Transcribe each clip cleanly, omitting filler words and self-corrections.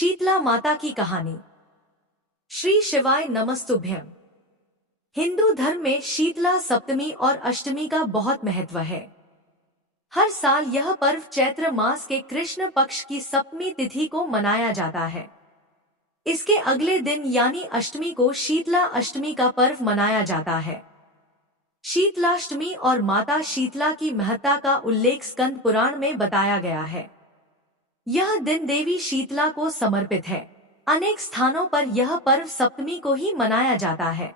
शीतला माता की कहानी। श्री शिवाय नमस्तुभ्यम। हिंदू धर्म में शीतला सप्तमी और अष्टमी का बहुत महत्व है। हर साल यह पर्व चैत्र मास के कृष्ण पक्ष की सप्तमी तिथि को मनाया जाता है। इसके अगले दिन यानी अष्टमी को शीतला अष्टमी का पर्व मनाया जाता है। शीतलाष्टमी और माता शीतला की महत्ता का उल्लेख स्कंद पुराण में बताया गया है। यह दिन देवी शीतला को समर्पित है। अनेक स्थानों पर यह पर्व सप्तमी को ही मनाया जाता है।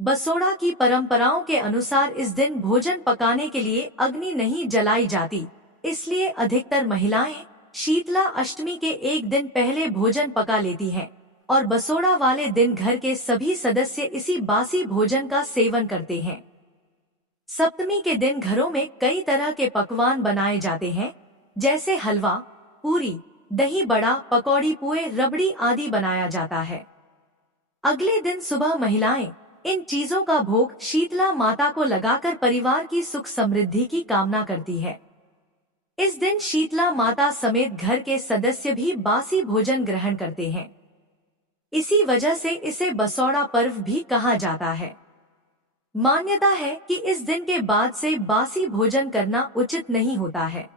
बसोड़ा की परंपराओं के अनुसार इस दिन भोजन पकाने के लिए अग्नि नहीं जलाई जाती, इसलिए अधिकतर महिलाएं शीतला अष्टमी के एक दिन पहले भोजन पका लेती हैं और बसोड़ा वाले दिन घर के सभी सदस्य इसी बासी भोजन का सेवन करते हैं। सप्तमी के दिन घरों में कई तरह के पकवान बनाए जाते हैं, जैसे हलवा, पूरी, दही बड़ा, पकौड़ी, पुए, रबड़ी आदि बनाया जाता है। अगले दिन सुबह महिलाएं इन चीजों का भोग शीतला माता को लगाकर परिवार की सुख समृद्धि की कामना करती है। इस दिन शीतला माता समेत घर के सदस्य भी बासी भोजन ग्रहण करते हैं। इसी वजह से इसे बसौड़ा पर्व भी कहा जाता है। मान्यता है कि इस दिन के बाद से बासी भोजन करना उचित नहीं होता है।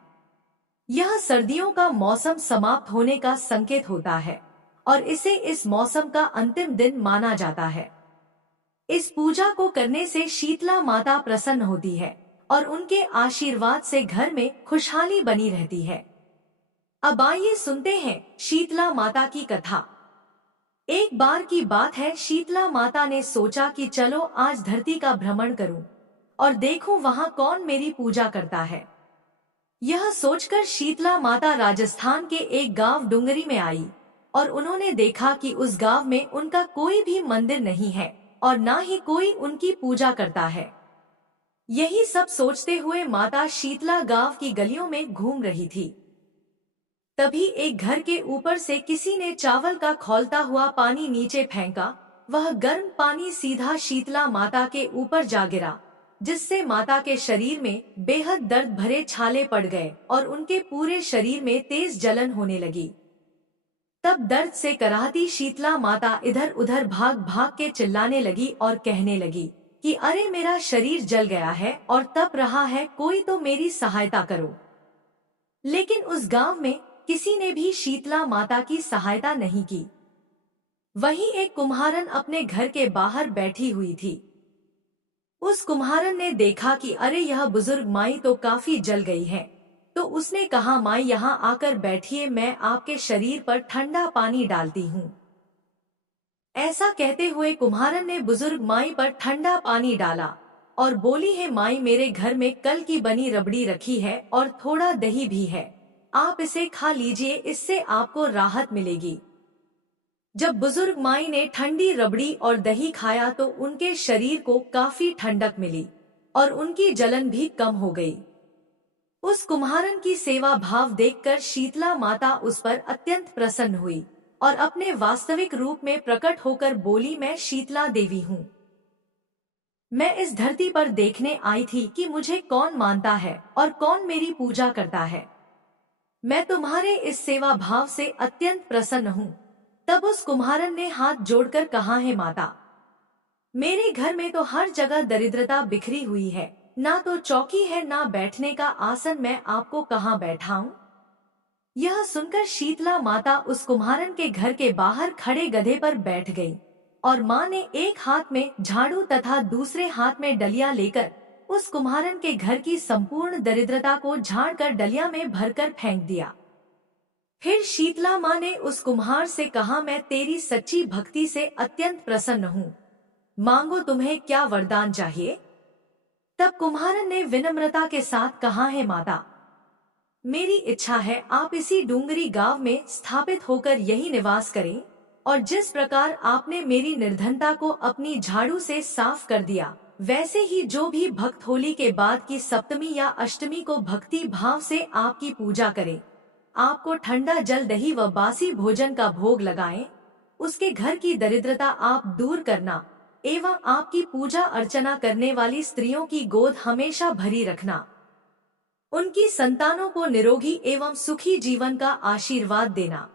यह सर्दियों का मौसम समाप्त होने का संकेत होता है और इसे इस मौसम का अंतिम दिन माना जाता है। इस पूजा को करने से शीतला माता प्रसन्न होती है और उनके आशीर्वाद से घर में खुशहाली बनी रहती है। अब आइए सुनते हैं शीतला माता की कथा। एक बार की बात है, शीतला माता ने सोचा कि चलो आज धरती का भ्रमण करूं और देखूं वहां कौन मेरी पूजा करता है। यह सोचकर शीतला माता राजस्थान के एक गांव डुंगरी में आई और उन्होंने देखा कि उस गांव में उनका कोई भी मंदिर नहीं है और ना ही कोई उनकी पूजा करता है। यही सब सोचते हुए माता शीतला गांव की गलियों में घूम रही थी। तभी एक घर के ऊपर से किसी ने चावल का खौलता हुआ पानी नीचे फेंका। वह गर्म पानी सीधा शीतला माता के ऊपर जा गिरा, जिससे माता के शरीर में बेहद दर्द भरे छाले पड़ गए और उनके पूरे शरीर में तेज जलन होने लगी। तब दर्द से कराहती शीतला माता इधर उधर भाग भाग के चिल्लाने लगी और कहने लगी कि अरे मेरा शरीर जल गया है और तप रहा है, कोई तो मेरी सहायता करो। लेकिन उस गांव में किसी ने भी शीतला माता की सहायता नहीं की। वहीं एक कुम्हारन अपने घर के बाहर बैठी हुई थी। उस कुम्हारन ने देखा कि अरे यह बुजुर्ग माई तो काफी जल गई है, तो उसने कहा माई यहाँ आकर बैठिए, मैं आपके शरीर पर ठंडा पानी डालती हूँ। ऐसा कहते हुए कुम्हारन ने बुजुर्ग माई पर ठंडा पानी डाला और बोली है माई मेरे घर में कल की बनी रबड़ी रखी है और थोड़ा दही भी है, आप इसे खा लीजिए, इससे आपको राहत मिलेगी। जब बुजुर्ग माई ने ठंडी रबड़ी और दही खाया तो उनके शरीर को काफी ठंडक मिली और उनकी जलन भी कम हो गई। उस कुम्हारन की सेवा भाव देखकर शीतला माता उस पर अत्यंत प्रसन्न हुई और अपने वास्तविक रूप में प्रकट होकर बोली, मैं शीतला देवी हूँ। मैं इस धरती पर देखने आई थी कि मुझे कौन मानता है और कौन मेरी पूजा करता है। मैं तुम्हारे इस सेवा भाव से अत्यंत प्रसन्न हूँ। तब उस कुम्हारन ने हाथ जोड़कर कहा है माता, मेरे घर में तो हर जगह दरिद्रता बिखरी हुई है, ना तो चौकी है ना बैठने का आसन, मैं आपको कहाँ बैठाऊं। यह सुनकर शीतला माता उस कुम्हारन के घर के बाहर खड़े गधे पर बैठ गई और माँ ने एक हाथ में झाड़ू तथा दूसरे हाथ में डलिया लेकर उस कुम्हारन के घर की संपूर्ण दरिद्रता को झाड़कर डलिया में भरकर फेंक दिया। फिर शीतला माँ ने उस कुम्हार से कहा, मैं तेरी सच्ची भक्ति से अत्यंत प्रसन्न हूँ, मांगो तुम्हें क्या वरदान चाहिए। तब कुम्हारन ने विनम्रता के साथ कहा है माता, मेरी इच्छा है आप इसी डूंगरी गांव में स्थापित होकर यही निवास करें और जिस प्रकार आपने मेरी निर्धनता को अपनी झाड़ू से साफ कर दिया, वैसे ही जो भी भक्त होली के बाद की सप्तमी या अष्टमी को भक्ति भाव से आपकी पूजा करे, आपको ठंडा जल दही व बासी भोजन का भोग लगाएं, उसके घर की दरिद्रता आप दूर करना एवं आपकी पूजा अर्चना करने वाली स्त्रियों की गोद हमेशा भरी रखना, उनकी संतानों को निरोगी एवं सुखी जीवन का आशीर्वाद देना।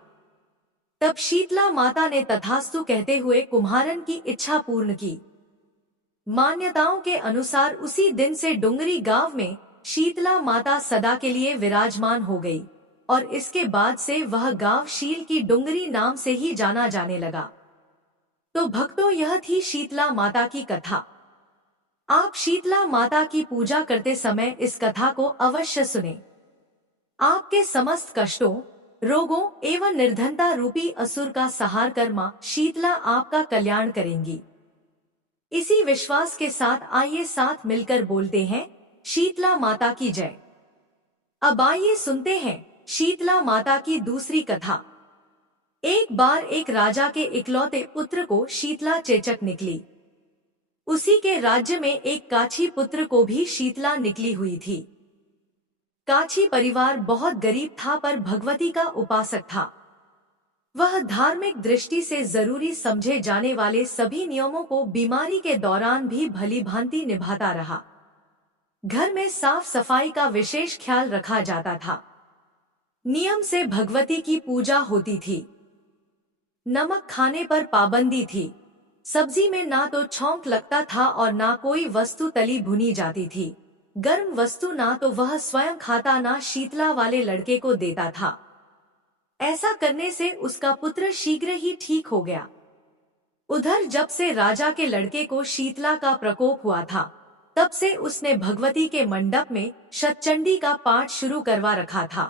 तब शीतला माता ने तथास्तु कहते हुए कुम्हारन की इच्छा पूर्ण की। मान्यताओं के अनुसार उसी दिन से डुंगरी गांव में शीतला माता सदा के लिए विराजमान हो गई और इसके बाद से वह गांव शील की डुंगरी नाम से ही जाना जाने लगा। तो भक्तों, यह थी शीतला माता की कथा। आप शीतला माता की पूजा करते समय इस कथा को अवश्य सुने। आपके समस्त कष्टों, रोगों एवं निर्धनता रूपी असुर का संहार कर मां शीतला आपका कल्याण करेंगी। इसी विश्वास के साथ आइए साथ मिलकर बोलते हैं, शीतला माता की जय। अब आइए सुनते हैं शीतला माता की दूसरी कथा। एक बार एक राजा के इकलौते पुत्र को शीतला चेचक निकली। उसी के राज्य में एक काछी पुत्र को भी शीतला निकली हुई थी। काछी परिवार बहुत गरीब था पर भगवती का उपासक था। वह धार्मिक दृष्टि से जरूरी समझे जाने वाले सभी नियमों को बीमारी के दौरान भी भली भांति निभाता रहा। घर में साफ सफाई का विशेष ख्याल रखा जाता था। नियम से भगवती की पूजा होती थी। नमक खाने पर पाबंदी थी। सब्जी में ना तो छौंक लगता था और ना कोई वस्तु तली भुनी जाती थी। गर्म वस्तु ना तो वह स्वयं खाता ना शीतला वाले लड़के को देता था। ऐसा करने से उसका पुत्र शीघ्र ही ठीक हो गया। उधर जब से राजा के लड़के को शीतला का प्रकोप हुआ था, तब से उसने भगवती के मंडप में शतचंडी का पाठ शुरू करवा रखा था।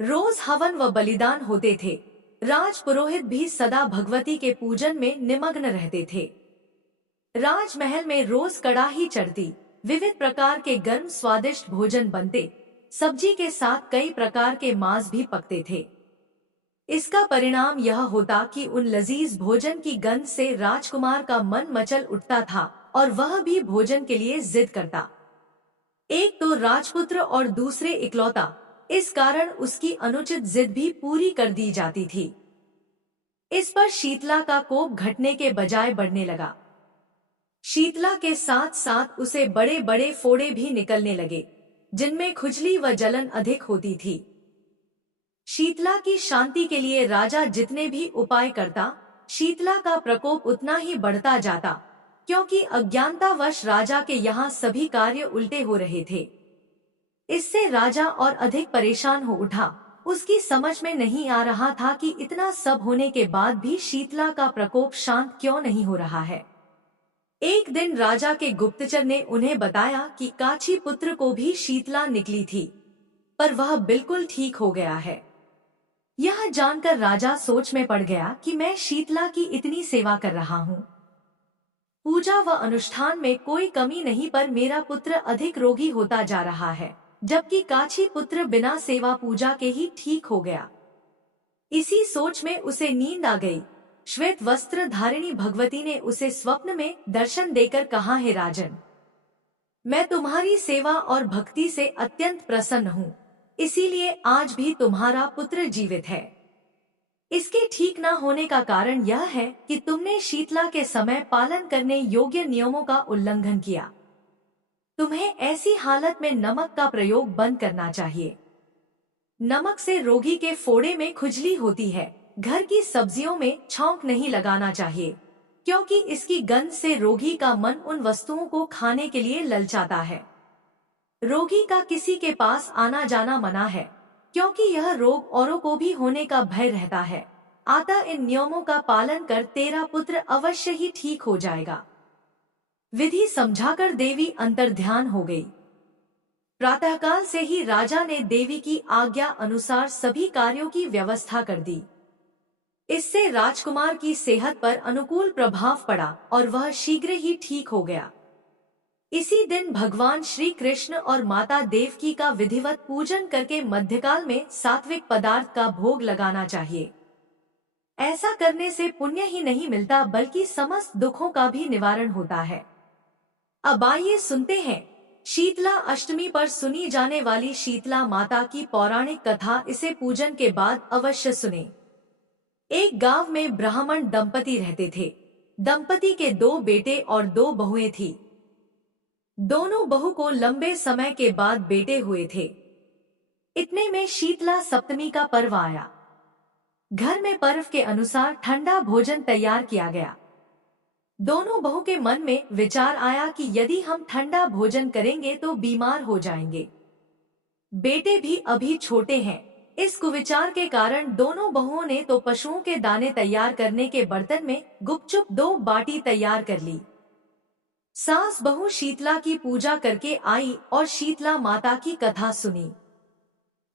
रोज हवन व बलिदान होते थे। राजपुरोहित भी सदा भगवती के पूजन में निमग्न रहते थे। राजमहल में रोज कड़ाही चढ़ती, विविध प्रकार के गर्म स्वादिष्ट भोजन बनते, सब्जी के साथ कई प्रकार के मांस भी पकते थे। इसका परिणाम यह होता कि उन लजीज भोजन की गंध से राजकुमार का मन मचल उठता था और वह भी भोजन के लिए जिद करता। एक तो राजपुत्र और दूसरे इकलौता, इस कारण उसकी अनुचित जिद भी पूरी कर दी जाती थी। इस पर शीतला का कोप घटने के बजाय बढ़ने लगा। शीतला के साथ साथ उसे बड़े बड़े फोड़े भी निकलने लगे, जिनमें खुजली व जलन अधिक होती थी। शीतला की शांति के लिए राजा जितने भी उपाय करता, शीतला का प्रकोप उतना ही बढ़ता जाता, क्योंकि अज्ञानतावश राजा के यहाँ सभी कार्य उल्टे हो रहे थे। इससे राजा और अधिक परेशान हो उठा। उसकी समझ में नहीं आ रहा था कि इतना सब होने के बाद भी शीतला का प्रकोप शांत क्यों नहीं हो रहा है। एक दिन राजा के गुप्तचर ने उन्हें बताया कि काछी पुत्र को भी शीतला निकली थी, पर वह बिल्कुल ठीक हो गया है। यह जानकर राजा सोच में पड़ गया कि मैं शीतला की इतनी सेवा कर रहा हूँ, पूजा व अनुष्ठान में कोई कमी नहीं, पर मेरा पुत्र अधिक रोगी होता जा रहा है, जबकि काछी पुत्र बिना सेवा पूजा के ही ठीक हो गया। इसी सोच में उसे नींद आ गई। श्वेत वस्त्र धारिणी भगवती ने उसे स्वप्न में दर्शन देकर कहा, हे राजन, मैं तुम्हारी सेवा और भक्ति से अत्यंत प्रसन्न हूँ, इसीलिए आज भी तुम्हारा पुत्र जीवित है। इसके ठीक न होने का कारण यह है कि तुमने शीतला के समय पालन करने योग्य नियमों का उल्लंघन किया। तुम्हें ऐसी हालत में नमक का प्रयोग बंद करना चाहिए। नमक से रोगी के फोड़े में खुजली होती है। घर की सब्जियों में छौंक नहीं लगाना चाहिए, क्योंकि इसकी गंध से रोगी का मन उन वस्तुओं को खाने के लिए ललचाता है। रोगी का किसी के पास आना जाना मना है, क्योंकि यह रोग औरों को भी होने का भय रहता है। अतः इन नियमों का पालन कर तेरा पुत्र अवश्य ही ठीक हो जाएगा। विधि समझाकर देवी अंतर्ध्यान हो गई। प्रातःकाल से ही राजा ने देवी की आज्ञा अनुसार सभी कार्यों की व्यवस्था कर दी। इससे राजकुमार की सेहत पर अनुकूल प्रभाव पड़ा और वह शीघ्र ही ठीक हो गया। इसी दिन भगवान श्री कृष्ण और माता देवकी का विधिवत पूजन करके मध्यकाल में सात्विक पदार्थ का भोग लगाना चाहिए। ऐसा करने से पुण्य ही नहीं मिलता, बल्कि समस्त दुखों का भी निवारण होता है। अब आइए सुनते हैं शीतला अष्टमी पर सुनी जाने वाली शीतला माता की पौराणिक कथा। इसे पूजन के बाद अवश्य सुने। एक गांव में ब्राह्मण दंपति रहते थे। दंपति के 2 बेटे और 2 बहुएं थी। दोनों बहू को लंबे समय के बाद बेटे हुए थे। इतने में शीतला सप्तमी का पर्व आया। घर में पर्व के अनुसार ठंडा भोजन तैयार किया गया। दोनों बहू के मन में विचार आया कि यदि हम ठंडा भोजन करेंगे तो बीमार हो जाएंगे। बेटे भी अभी छोटे हैं। इस कुविचार के कारण दोनों बहुओं ने तो पशुओं के दाने तैयार करने के बर्तन में गुपचुप 2 बाटी तैयार कर ली। सास बहू शीतला की पूजा करके आई और शीतला माता की कथा सुनी।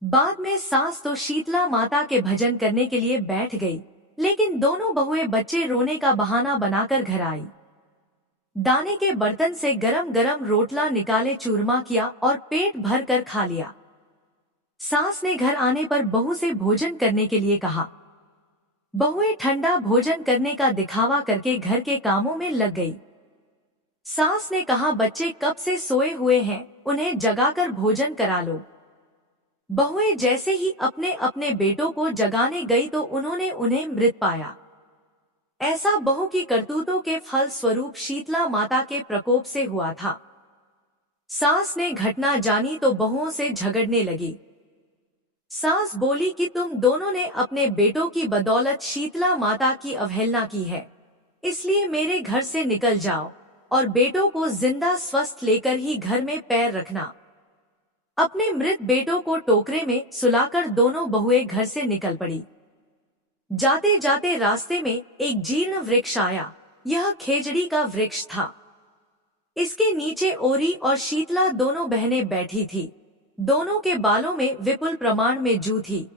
बाद में सास तो शीतला माता के भजन करने के लिए बैठ गई, लेकिन दोनों बहुएं बच्चे रोने का बहाना बनाकर घर आई। दाने के बर्तन से गरम गरम रोटला निकाले चूरमा किया और पेट भर कर खा लिया। सास ने घर आने पर बहू से भोजन करने के लिए कहा। बहुएं ठंडा भोजन करने का दिखावा करके घर के कामों में लग गई। सास ने कहा, बच्चे कब से सोए हुए हैं, उन्हें जगाकर भोजन करा लो। बहुएं जैसे ही अपने अपने बेटों को जगाने गई तो उन्होंने उन्हें मृत पाया। ऐसा बहू की करतूतों के फल स्वरूप शीतला माता के प्रकोप से हुआ था। सास ने घटना जानी तो बहुओं से झगड़ने लगी। सास बोली कि तुम दोनों ने अपने बेटों की बदौलत शीतला माता की अवहेलना की है, इसलिए मेरे घर से निकल जाओ और बेटों को जिंदा स्वस्थ लेकर ही घर में पैर रखना। अपने मृत बेटों को टोकरे में सुलाकर दोनों बहुएं घर से निकल पड़ी। जाते जाते रास्ते में एक जीर्ण वृक्ष आया। यह खेजड़ी का वृक्ष था। इसके नीचे ओरी और शीतला दोनों बहनें बैठी थी। दोनों के बालों में विपुल प्रमाण में जू थी।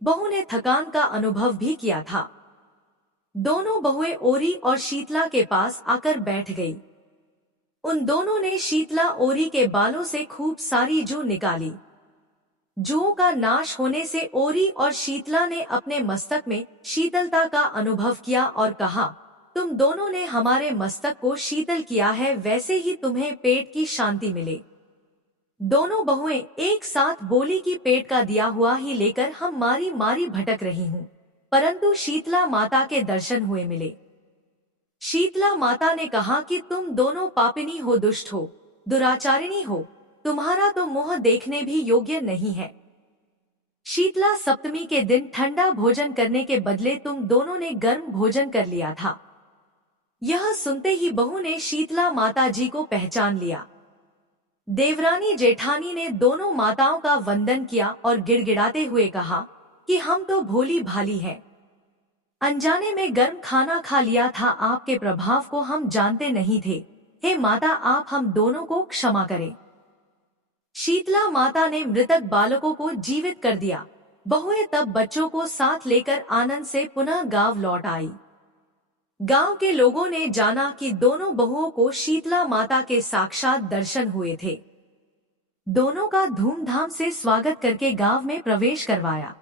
बहू ने थकान का अनुभव भी किया था। दोनों बहुएं ओरी और शीतला के पास आकर बैठ गई। उन दोनों ने शीतला ओरी के बालों से खूब सारी जू निकाली। जूओं का नाश होने से ओरी और शीतला ने अपने मस्तक में शीतलता का अनुभव किया और कहा, तुम दोनों ने हमारे मस्तक को शीतल किया है, वैसे ही तुम्हें पेट की शांति मिले। दोनों बहुएं एक साथ बोली कि पेट का दिया हुआ ही लेकर हम मारी मारी भटक रही हूँ, परंतु शीतला माता के दर्शन हुए मिले। शीतला माता ने कहा कि तुम दोनों पापिनी हो, दुष्ट हो, दुराचारिणी हो, तुम्हारा तो मुंह देखने भी योग्य नहीं है। शीतला सप्तमी के दिन ठंडा भोजन करने के बदले तुम दोनों ने गर्म भोजन कर लिया था। यह सुनते ही बहू ने शीतला माता जी को पहचान लिया। देवरानी जेठानी ने दोनों माताओं का वंदन किया और गिड़गिड़ाते हुए कहा कि हम तो भोली भाली हैं, अनजाने में गर्म खाना खा लिया था, आपके प्रभाव को हम जानते नहीं थे। हे माता, आप हम दोनों को क्षमा करें। शीतला माता ने मृतक बालकों को जीवित कर दिया। बहुएं तब बच्चों को साथ लेकर आनंद से पुनः गांव लौट आई। गांव के लोगों ने जाना कि दोनों बहुओं को शीतला माता के साक्षात दर्शन हुए थे। दोनों का धूमधाम से स्वागत करके गांव में प्रवेश करवाया।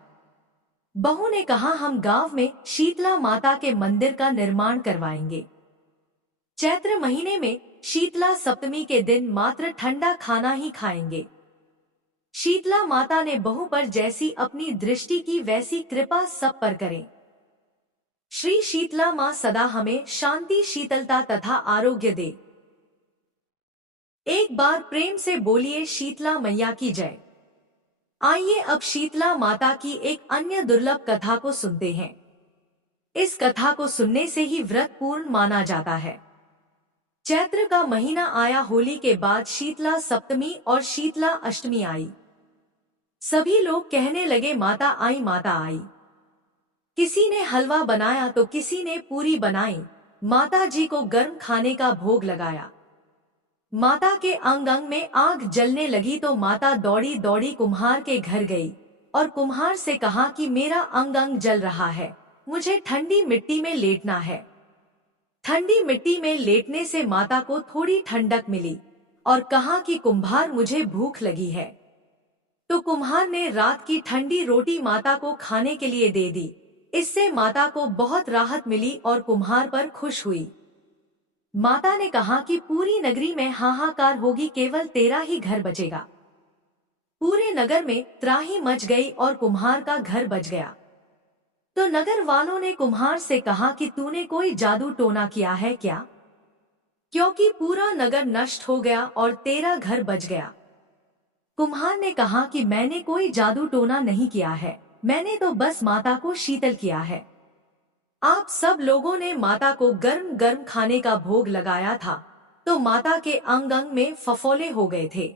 बहू ने कहा, हम गांव में शीतला माता के मंदिर का निर्माण करवाएंगे। चैत्र महीने में शीतला सप्तमी के दिन मात्र ठंडा खाना ही खाएंगे। शीतला माता ने बहू पर जैसी अपनी दृष्टि की वैसी कृपा सब पर करें। श्री शीतला मां सदा हमें शांति, शीतलता तथा आरोग्य दे। एक बार प्रेम से बोलिए शीतला मैया की जय। आइए अब शीतला माता की एक अन्य दुर्लभ कथा को सुनते हैं। इस कथा को सुनने से ही व्रत पूर्ण माना जाता है। चैत्र का महीना आया, होली के बाद शीतला सप्तमी और शीतला अष्टमी आई। सभी लोग कहने लगे, माता आई, माता आई। किसी ने हलवा बनाया तो किसी ने पूरी बनाई। माता जी को गर्म खाने का भोग लगाया। माता के अंग अंग में आग जलने लगी तो माता दौड़ी दौड़ी कुम्हार के घर गई और कुम्हार से कहा कि मेरा अंग अंग जल रहा है, मुझे ठंडी मिट्टी में लेटना है। ठंडी मिट्टी में लेटने से माता को थोड़ी ठंडक मिली और कहा कि कुम्हार, मुझे भूख लगी है। तो कुम्हार ने रात की ठंडी रोटी माता को खाने के लिए दे दी। इससे माता को बहुत राहत मिली और कुम्हार पर खुश हुई। माता ने कहा कि पूरी नगरी में हाहाकार होगी, केवल तेरा ही घर बचेगा। पूरे नगर में त्राही मच गई और कुम्हार का घर बच गया। तो नगर वालों ने कुम्हार से कहा कि तूने कोई जादू टोना किया है क्या, क्योंकि पूरा नगर नष्ट हो गया और तेरा घर बच गया। कुम्हार ने कहा कि मैंने कोई जादू टोना नहीं किया है, मैंने तो बस माता को शीतल किया है। आप सब लोगों ने माता को गर्म गर्म खाने का भोग लगाया था, तो माता के अंग अंग में फफोले हो गए थे।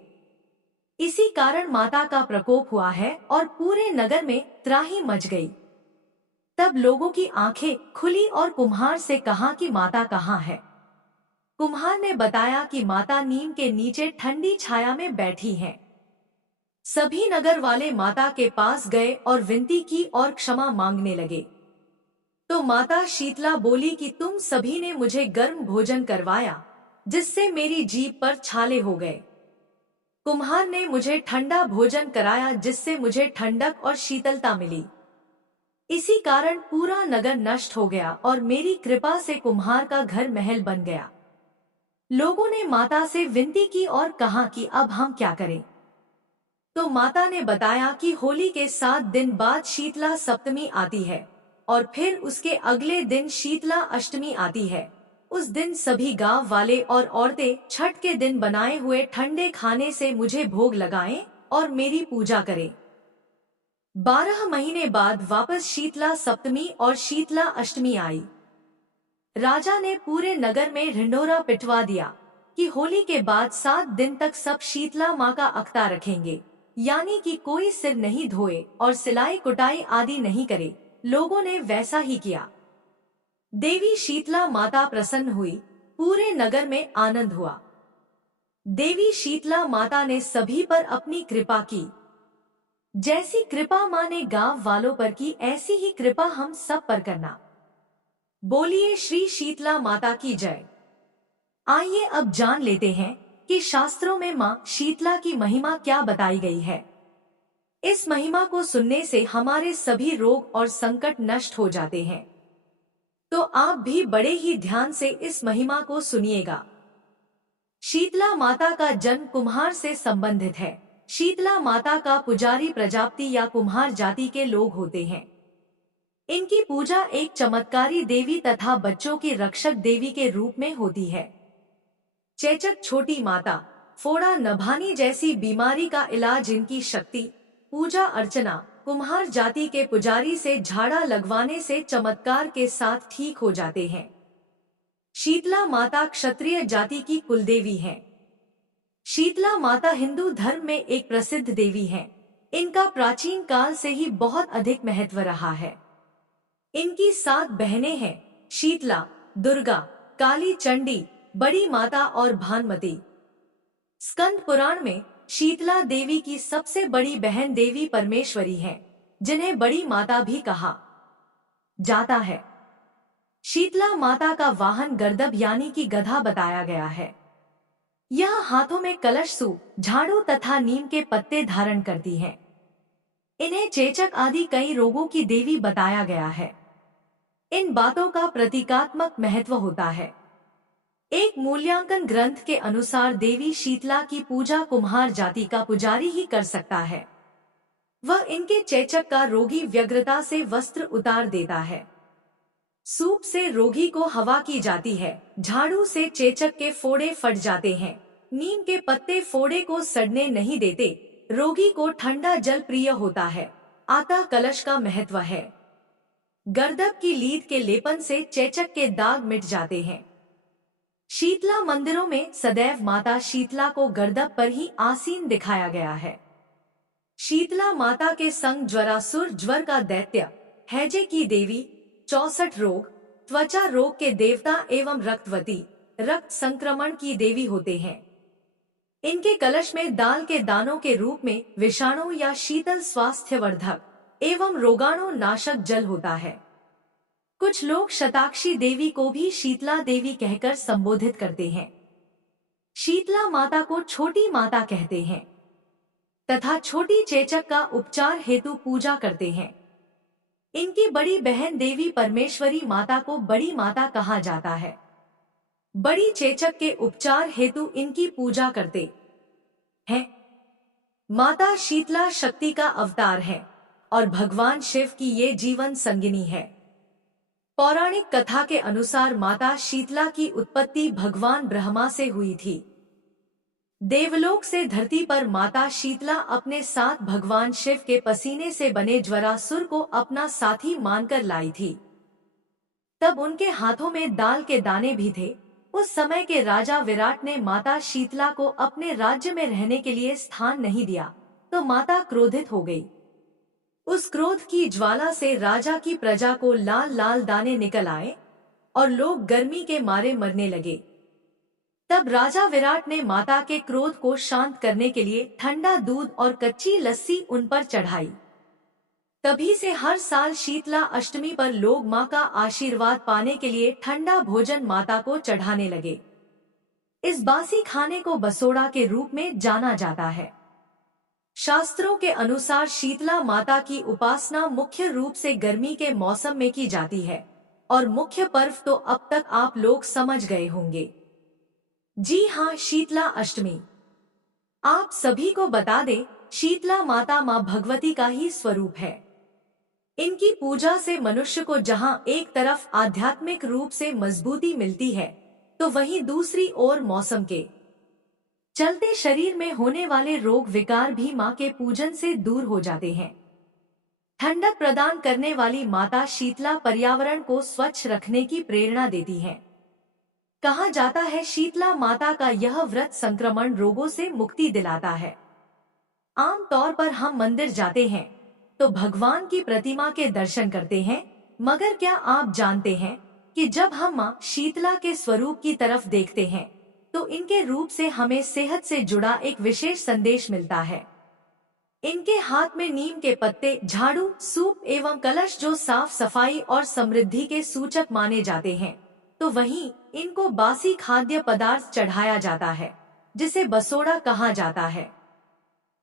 इसी कारण माता का प्रकोप हुआ है और पूरे नगर में त्राही मच गई। तब लोगों की आंखें खुली और कुम्हार से कहा कि माता कहाँ है। कुम्हार ने बताया कि माता नीम के नीचे ठंडी छाया में बैठी हैं। सभी नगर वाले माता के पास गए और विनती की और क्षमा मांगने लगे। तो माता शीतला बोली कि तुम सभी ने मुझे गर्म भोजन करवाया, जिससे मेरी जीभ पर छाले हो गए। कुम्हार ने मुझे ठंडा भोजन कराया, जिससे मुझे ठंडक और शीतलता मिली। इसी कारण पूरा नगर नष्ट हो गया और मेरी कृपा से कुम्हार का घर महल बन गया। लोगों ने माता से विनती की और कहा कि अब हम क्या करें। तो माता ने बताया कि होली के 7 दिन बाद शीतला सप्तमी आती है और फिर उसके अगले दिन शीतला अष्टमी आती है। उस दिन सभी गांव वाले और औरतें छठ के दिन बनाए हुए ठंडे खाने से मुझे भोग लगाएं और मेरी पूजा करें। 12 महीने बाद वापस शीतला सप्तमी और शीतला अष्टमी आई। राजा ने पूरे नगर में ढिंढोरा पिटवा दिया कि होली के बाद 7 दिन तक सब शीतला माँ का अख्ता रखेंगे, यानी कि कोई सिर नहीं धोए और सिलाई कुटाई आदि नहीं करे। लोगों ने वैसा ही किया। देवी शीतला माता प्रसन्न हुई, पूरे नगर में आनंद हुआ। देवी शीतला माता ने सभी पर अपनी कृपा की। जैसी कृपा माँ ने गांव वालों पर की, ऐसी ही कृपा हम सब पर करना। बोलिए श्री शीतला माता की जय। आइए अब जान लेते हैं कि शास्त्रों में माँ शीतला की महिमा क्या बताई गई है। इस महिमा को सुनने से हमारे सभी रोग और संकट नष्ट हो जाते हैं। तो आप भी बड़े ही ध्यान से इस महिमा को सुनिएगा। शीतला माता का जन्म कुम्हार से संबंधित है। शीतला माता का पुजारी प्रजापति या कुम्हार जाति के लोग होते हैं। इनकी पूजा एक चमत्कारी देवी तथा बच्चों की रक्षक देवी के रूप में होती है। चेचक, छोटी माता, फोड़ा, नभानी जैसी बीमारी का इलाज इनकी शक्ति, पूजा अर्चना, कुम्हार जाति के पुजारी से झाड़ा लगवाने से चमत्कार के साथ ठीक हो जाते हैं। शीतला माता क्षत्रिय जाति की कुलदेवी हैं। शीतला माता हिंदू धर्म में एक प्रसिद्ध देवी हैं। इनका प्राचीन काल से ही बहुत अधिक महत्व रहा है। इनकी 7 बहनें हैं: शीतला, दुर्गा, काली, चंडी, बड़ी माता और भानुमति। स्कंद पुराण में शीतला देवी की सबसे बड़ी बहन देवी परमेश्वरी हैं, जिन्हें बड़ी माता भी कहा जाता है। शीतला माता का वाहन गर्दभ यानी कि गधा बताया गया है। यह हाथों में कलश, सूप, झाड़ू तथा नीम के पत्ते धारण करती हैं। इन्हें चेचक आदि कई रोगों की देवी बताया गया है। इन बातों का प्रतीकात्मक महत्व होता है। एक मूल्यांकन ग्रंथ के अनुसार देवी शीतला की पूजा कुम्हार जाति का पुजारी ही कर सकता है। वह इनके चेचक का रोगी व्यग्रता से वस्त्र उतार देता है। सूप से रोगी को हवा की जाती है। झाड़ू से चेचक के फोड़े फट जाते हैं। नीम के पत्ते फोड़े को सड़ने नहीं देते। रोगी को ठंडा जल प्रिय होता है। आता कलश का महत्व है। गर्दभ की लीद के लेपन से चेचक के दाग मिट जाते हैं। शीतला मंदिरों में सदैव माता शीतला को गर्दभ पर ही आसीन दिखाया गया है। शीतला माता के संग ज्वरासुर, ज्वर का दैत्य, हैजे की देवी, 64 रोग, त्वचा रोग के देवता एवं रक्तवती, रक्त संक्रमण की देवी होते हैं। इनके कलश में दाल के दानों के रूप में विषाणु या शीतल स्वास्थ्यवर्धक एवं रोगाणु नाशक जल होता है। कुछ लोग शताक्षी देवी को भी शीतला देवी कहकर संबोधित करते हैं। शीतला माता को छोटी माता कहते हैं तथा छोटी चेचक का उपचार हेतु पूजा करते हैं। इनकी बड़ी बहन देवी परमेश्वरी माता को बड़ी माता कहा जाता है। बड़ी चेचक के उपचार हेतु इनकी पूजा करते हैं। माता शीतला शक्ति का अवतार है और भगवान शिव की ये जीवन संगिनी है। पौराणिक कथा के अनुसार माता शीतला की उत्पत्ति भगवान ब्रह्मा से हुई थी। देवलोक से धरती पर माता शीतला अपने साथ भगवान शिव के पसीने से बने ज्वरासुर को अपना साथी मानकर लाई थी। तब उनके हाथों में दाल के दाने भी थे। उस समय के राजा विराट ने माता शीतला को अपने राज्य में रहने के लिए स्थान नहीं दिया, तो माता क्रोधित हो गई। उस क्रोध की ज्वाला से राजा की प्रजा को लाल लाल दाने निकल आए और लोग गर्मी के मारे मरने लगे। तब राजा विराट ने माता के क्रोध को शांत करने के लिए ठंडा दूध और कच्ची लस्सी उन पर चढ़ाई। तभी से हर साल शीतला अष्टमी पर लोग मां का आशीर्वाद पाने के लिए ठंडा भोजन माता को चढ़ाने लगे। इस बासी खाने को बसोड़ा के रूप में जाना जाता है। शास्त्रों के अनुसार शीतला माता की उपासना मुख्य रूप से गर्मी के मौसम में की जाती है और मुख्य पर्व तो अब तक आप लोग समझ गए होंगे। जी हाँ, शीतला अष्टमी। आप सभी को बता दें, शीतला माता माँ भगवती का ही स्वरूप है। इनकी पूजा से मनुष्य को जहाँ एक तरफ आध्यात्मिक रूप से मजबूती मिलती है, तो वहीं दूसरी ओर मौसम के चलते शरीर में होने वाले रोग विकार भी माँ के पूजन से दूर हो जाते हैं। ठंडक प्रदान करने वाली माता शीतला पर्यावरण को स्वच्छ रखने की प्रेरणा देती हैं। कहा जाता है शीतला माता का यह व्रत संक्रमण रोगों से मुक्ति दिलाता है। आम तौर पर हम मंदिर जाते हैं तो भगवान की प्रतिमा के दर्शन करते हैं, मगर क्या आप जानते हैं कि जब हम माँ शीतला के स्वरूप की तरफ देखते हैं तो इनके रूप से हमें सेहत से जुड़ा एक विशेष संदेश मिलता है। इनके हाथ में नीम के पत्ते, झाड़ू, सूप एवं कलश जो साफ सफाई और समृद्धि के सूचक माने जाते हैं, तो वहीं इनको बासी खाद्य पदार्थ चढ़ाया जाता है जिसे बसोड़ा कहा जाता है।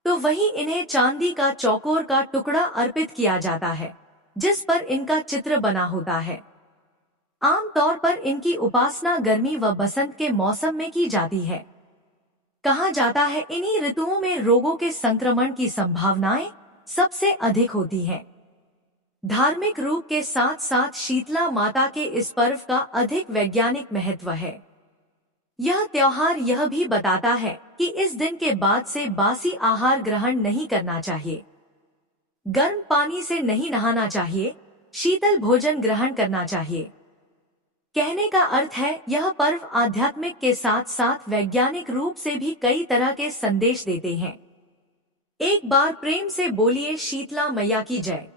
तो वहीं इन्हें चांदी का चौकोर का टुकड़ा अर्पित किया जाता है जिस पर इनका चित्र बना होता है। आम तौर पर इनकी उपासना गर्मी व बसंत के मौसम में की जाती है। कहा जाता है इन्हीं ऋतुओं में रोगों के संक्रमण की संभावनाएं सबसे अधिक होती हैं। धार्मिक रूप के साथ साथ शीतला माता के इस पर्व का अधिक वैज्ञानिक महत्व है। यह त्योहार यह भी बताता है कि इस दिन के बाद से बासी आहार ग्रहण नहीं करना चाहिए, गर्म पानी से नहीं नहाना चाहिए, शीतल भोजन ग्रहण करना चाहिए। कहने का अर्थ है यह पर्व आध्यात्मिक के साथ साथ वैज्ञानिक रूप से भी कई तरह के संदेश देते हैं। एक बार प्रेम से बोलिए शीतला मैया की जय।